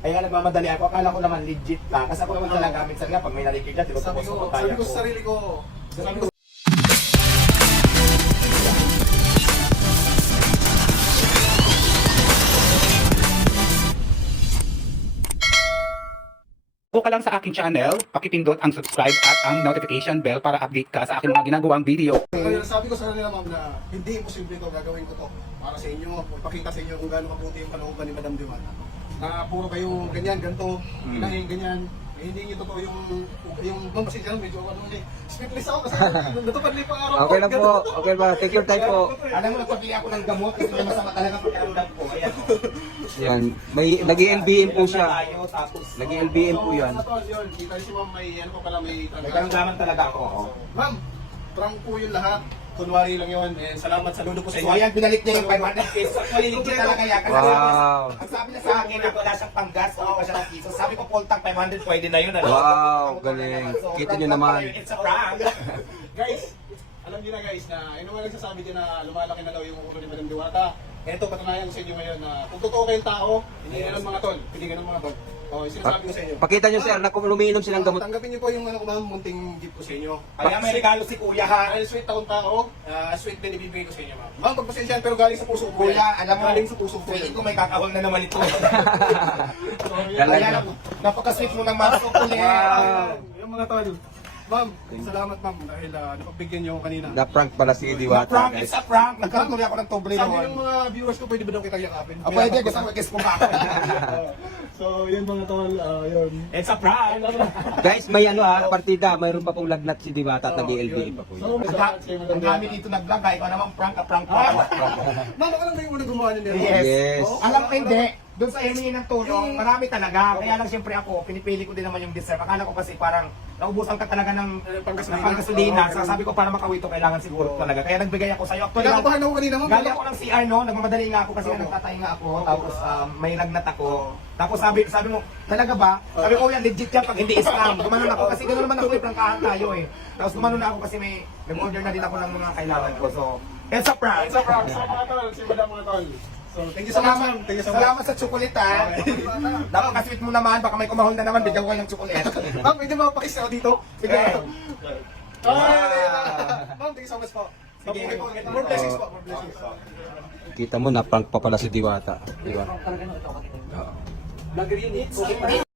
Kaya nga nagmamadali ako, akala ko naman legit ka. Kasi ako naman talaga, minsan nga, pag may narikig ka, Sabi ko sa sarili ko, sabi ko, Kung ka lang sa aking channel, pakipindot ang subscribe at ang notification bell para update ka sa aking mga ginagawang video. kaya sabi ko sa kanila ma'am na hindi imposible ito, gagawin ko to para sa inyo, ipakita sa inyo kung gaano kabuti yung kalooban ni Madam Diwata. Na puro kayo ganyan, ganito, inahin ganyan, eh, hindi nyo totoo yung ma'am kasi dyan, medyo ano eh, speechless ako kasi natupad li pang araw. Okay lang po. Okay ba? Take your time po. Alam mo, nagpabili ako ng gamot kasi may masama talaga pakiramdam ko. Ayan. Yan. May nag-LBM po siya. Tayo, tapos, Nag-LBM po yan. Yun, kita si ma'am may ano pa pala, may may karamdaman talaga ako. Oh. Ma'am, prank po yun lahat. Kunwari lang yun. And salamat, saludo po sa So inyo. ayan, binalik niya yung 500 pesos. Actually, legit talaga yan. Kasi Wow. ang sabi niya sa akin, ako wala siyang panggas, wala pa siya ng piso. Sabi ko, full tank, 500, pwede na yun. Ano? Wow, galing. Kita niyo naman. It's a prank. Guys, alam niyo na guys na ano nga nagsasabi dyan na lumalaki na daw yung ulo ni Madam Diwata. Ito, patunayan ko sa inyo ngayon na kung totoo kayong tao, hindi ganun mga tol. Hindi ganun mga tol. O, sinasabi ko sa inyo. Pakita niyo sir na lumiinom silang gamot. Tanggapin niyo po yung ano ko ma'am, munting gift ko sa inyo. Kaya may regalo si Kuya ha. Dahil sweet taong tao, sweet din ibibigay ko sa inyo ma'am. Ma'am, pagpasensyahan pero galing sa puso ko. Kuya, alam mo, galing sa puso ko. feeling ko may kakahol na naman ito. So, yun. Galing. Kaya napaka-sweet mo ng maso kulit. Wow. Yung mga tol. Ma'am, salamat ma'am dahil napagbigyan niyo ako kanina. Na-prank pala si Na Diwata prank, guys. it's a prank. Nagkatuloy ako ng Sabi ng Toblerone. mga viewers ko, pwede ba daw kita yakapin? Ah, pwede, gusto mo kiss mo ka ako. So, yun mga tol, yun. It's a prank. Guys, may ano partida. Mayroon pa pong lagnat si Diwata at nag-LBM pa po So, yun. salamat sa inyo, Madam Ang kami Diwata. dito nag-vlog, ikaw naman prank ka, prank pa. Ma'am, ako lang ba yung unang gumawa niyo nito? Yes. Alam ko hindi. Doon sa hiningi ng tulong, marami talaga. Kaya lang siyempre ako, pinipili ko din naman yung deserve. Akala ko kasi parang naubusan ka talaga ng panggasolina. Sabi ko para makawito, kailangan siguro talaga. Kaya nagbigay ako sa'yo. Actually, Kinakabahan ako kanina, ma'am. galing ako ng CR, no? Nagmamadali nga ako kasi nagtatay nga ako. Tapos may lagnat ako. Tapos sabi mo, talaga ba? Sabi ko, yan, legit yan pag hindi scam. Gumanon ako kasi gano'n naman ako, prangkahan tayo eh. Tapos gumanon na ako kasi may nag-order na din ako ng mga kailangan ko. So, it's a prank. Sa prank, so mga tol, si Madam mga tol. So, thank you so much, ma'am. Thank you so much. Salamat sa tsokolate ha. Napaka-sweet mo naman, baka may kumahol na naman, bigyan ko kayo ng tsokolate. Ma'am, pwede ba pakis ako dito? Sige. Ma'am, thank you so much po. Sige. More blessings po. More blessings. Kita mo, na-prank pa pala si Diwata. Diba? Vlogger yun, it's